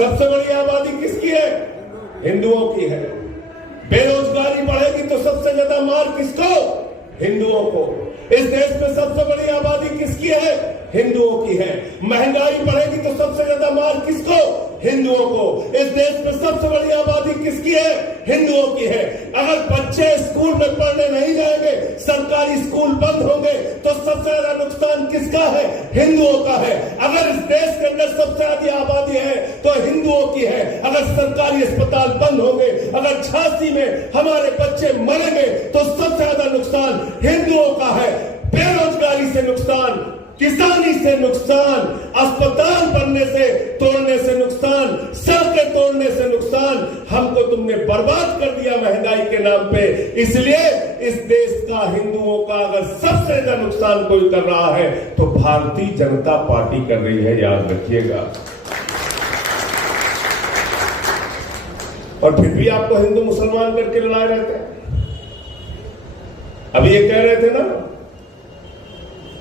सबसे बड़ी आबादी किसकी है? हिंदुओं की है। बेरोजगारी बढ़ेगी तो सबसे ज्यादा मार किसको? हिंदुओं को। इस देश में सबसे बड़ी आबादी किसकी है? हिंदुओं की है। महंगाई बढ़ेगी तो सबसे ज्यादा मार किसको? हिंदुओं को। इस देश में सबसे बड़ी आबादी किसकी है? हिंदुओं की है। अगर बच्चे स्कूल में पढ़ने नहीं जाएंगे, सरकारी स्कूल बंद होंगे, तो सबसे ज्यादा नुकसान किसका है? हिंदुओं का है। अगर इस देश के अंदर सबसे ज्यादा आबादी है तो हिंदुओं की है। अगर सरकारी अस्पताल बंद होंगे, अगर झांसी में हमारे बच्चे मरेंगे, तो सबसे ज्यादा नुकसान हिंदुओं का है। बेरोजगारी से नुकसान, किसानी से नुकसान, अस्पताल बनने से तोड़ने से नुकसान, सड़कें तोड़ने से नुकसान, हमको तुमने बर्बाद कर दिया महंगाई के नाम पे। इसलिए इस देश का, हिंदुओं का अगर सबसे ज्यादा नुकसान कोई कर रहा है तो भारतीय जनता पार्टी कर रही है, याद रखिएगा। और फिर भी आपको हिंदू मुसलमान करके लड़ाए रहते हैं। अभी ये कह रहे थे ना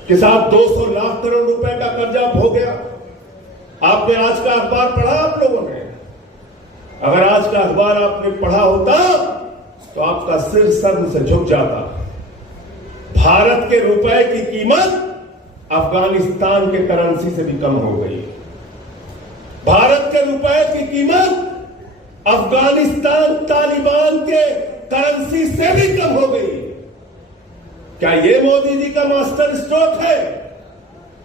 कि साहब 200 लाख करोड़ रुपए का कर्जा हो गया। आपने आज का अखबार पढ़ा? आप लोगों ने अगर आज का अखबार आपने पढ़ा होता तो आपका सिर शर्म से झुक जाता। भारत के रुपए की कीमत अफगानिस्तान के करेंसी से भी कम हो गई। भारत के रुपए की कीमत अफगानिस्तान तालिबान के करेंसी से भी कम हो गई। क्या ये मोदी जी का मास्टर स्ट्रोक है?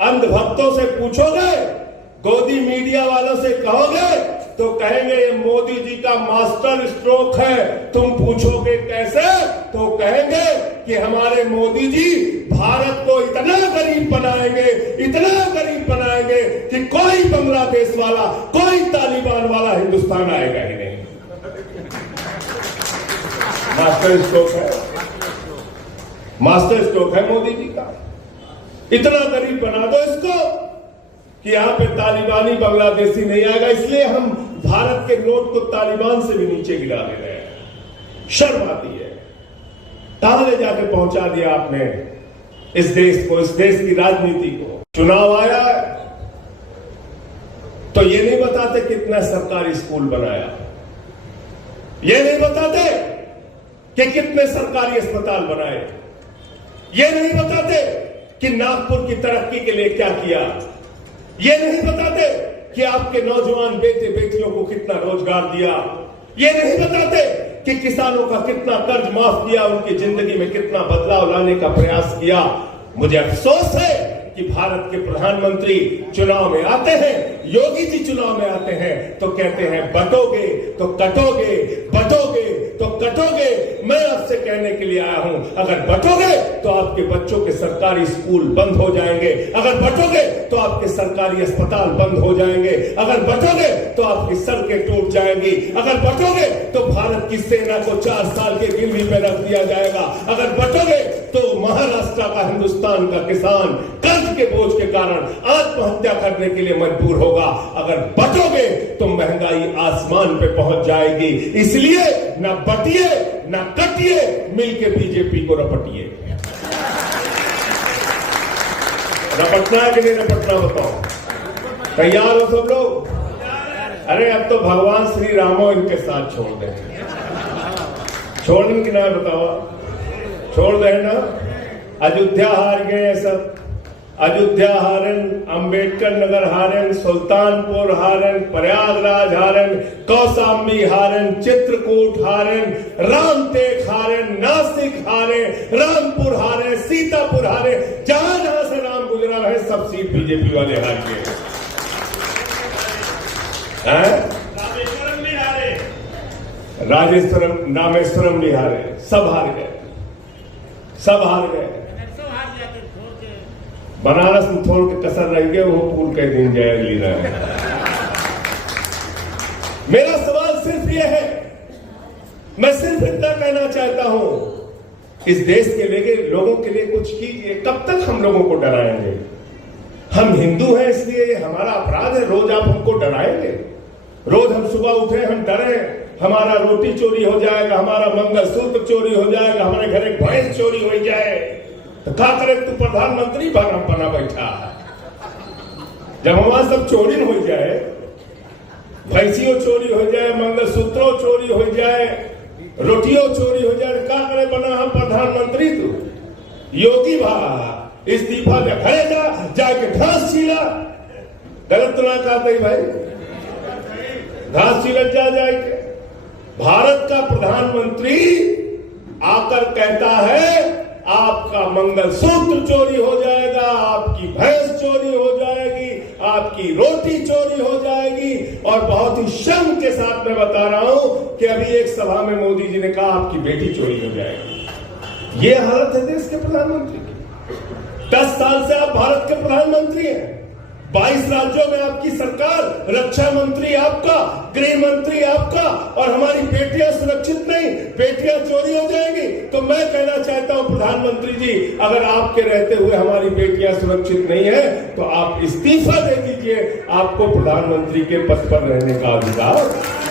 अंधभक्तों से पूछोगे, गोदी मीडिया वालों से कहोगे तो कहेंगे ये मोदी जी का मास्टर स्ट्रोक है। तुम पूछोगे कैसे तो कहेंगे कि हमारे मोदी जी भारत को इतना गरीब बनाएंगे, इतना गरीब बनाएंगे कि कोई बांग्लादेश वाला, कोई तालिबान वाला हिंदुस्तान आएगा ही नहीं। मास्टर स्ट्रोक है, मास्टर स्ट्रोक है मोदी जी का। इतना गरीब बना दो इसको कि यहां पे तालिबानी बांग्लादेशी नहीं आएगा। इसलिए हम भारत के नोट को तालिबान से भी नीचे गिरा दे रहे हैं। शर्म आती है। कहां ले जाके पहुंचा दिया आपने इस देश को, इस देश की राजनीति को। चुनाव आया तो ये नहीं बताते कितना सरकारी स्कूल बनाया, ये नहीं बताते कि कितने सरकारी अस्पताल बनाए, ये नहीं बताते कि नागपुर की तरक्की के लिए क्या किया, ये नहीं बताते कि आपके नौजवान बेटे बेटियों को कितना रोजगार दिया, ये नहीं बताते कि किसानों का कितना कर्ज माफ किया, उनकी जिंदगी में कितना बदलाव लाने का प्रयास किया। मुझे अफसोस है कि भारत के प्रधानमंत्री चुनाव में आते हैं, योगी जी चुनाव में आते हैं तो कहते हैं बटोगे तो कटोगे, बटोगे तो कटोगे। मैं आपसे कहने के लिए आया हूं, अगर बटोगे तो आपके बच्चों के सरकारी स्कूल बंद हो जाएंगे, अगर बटोगे तो आपके सरकारी अस्पताल बंद हो जाएंगे, अगर बटोगे तो आपकी सड़कें टूट जाएंगी, अगर बटोगे तो भारत की सेना को 4 साल के गिरवी पे रख दिया जाएगा, अगर बटोगे तो महाराष्ट्र का, हिंदुस्तान का किसान कर्ज के बोझ के कारण आत्महत्या करने के लिए मजबूर होगा। अगर बटोगे तो महंगाई आसमान पे पहुंच जाएगी। इसलिए ना बटिए ना कटिए, मिलके बीजेपी को रपटिए। रपटना है कि नहीं रपटना बताओ? तैयार हो सब लोग? अरे अब तो भगवान श्री रामो इनके साथ छोड़ दें। छोड़ने की ना बताओ, छोड़ दे ना। अयोध्या हार गए सब, अयोध्या हारन, अंबेडकर नगर हारन, सुल्तानपुर हारन, प्रयागराज हारन, कौशाम्बी हारन, चित्रकूट हारन, रामटेक हारन, नासिक हारे, रामपुर हारे, सीतापुर हारे। जहां जहां से राम गुजरा रहे सब सीट बीजेपी वाले हार गए। रामेश्वरम भी हारे, रामेश्वरम भी हारे, सब हार गए, सब हार गए। बनारस में थोड़ के कसर रह गए, वो पूल के दिन जय ली रहे। मेरा सवाल सिर्फ ये है, मैं सिर्फ इतना कहना चाहता हूं, इस देश के लिए लोगों के लिए कुछ कीजिए। कब तक हम लोगों को डराएंगे? हम हिंदू हैं इसलिए हमारा अपराध है रोज आप हमको डराएंगे? रोज हम सुबह उठे हम डरे हमारा रोटी चोरी हो जाएगा, हमारा मंगलसूत्र चोरी हो जाएगा, हमारे घर एक भैंस चोरी हो जाए तो क्या करे? तू प्रधानमंत्री बना बैठा। जब हमारा सब चोरी हो जाए भैंसियों चोरी हो जाए, मंगलसूत्रों चोरी हो जाए, रोटियों चोरी हो जाए, क्या करे बना हम प्रधानमंत्री? तो योगी भा इस्तीफा दे, घरे जा, जाके घास छीला। गलत तो ना कहते भाई, घास छीलत जाके। भारत का प्रधानमंत्री आकर कहता है आपका मंगलसूत्र चोरी हो जाएगा, आपकी भैंस चोरी हो जाएगी, आपकी रोटी चोरी हो जाएगी। और बहुत ही शर्म के साथ मैं बता रहा हूं कि अभी एक सभा में मोदी जी ने कहा आपकी बेटी चोरी हो जाएगी। ये हालत है देश के प्रधानमंत्री की। 10 साल से आप भारत के प्रधानमंत्री हैं, 22 राज्यों में आपकी सरकार, रक्षा मंत्री आपका, गृह मंत्री आपका, और हमारी बेटियां सुरक्षित नहीं, बेटियां चोरी हो जाएंगी। तो मैं कहना चाहता हूं प्रधानमंत्री जी, अगर आपके रहते हुए हमारी बेटियां सुरक्षित नहीं है तो आप इस्तीफा दे दीजिए, आपको प्रधानमंत्री के पद पर रहने का अधिकार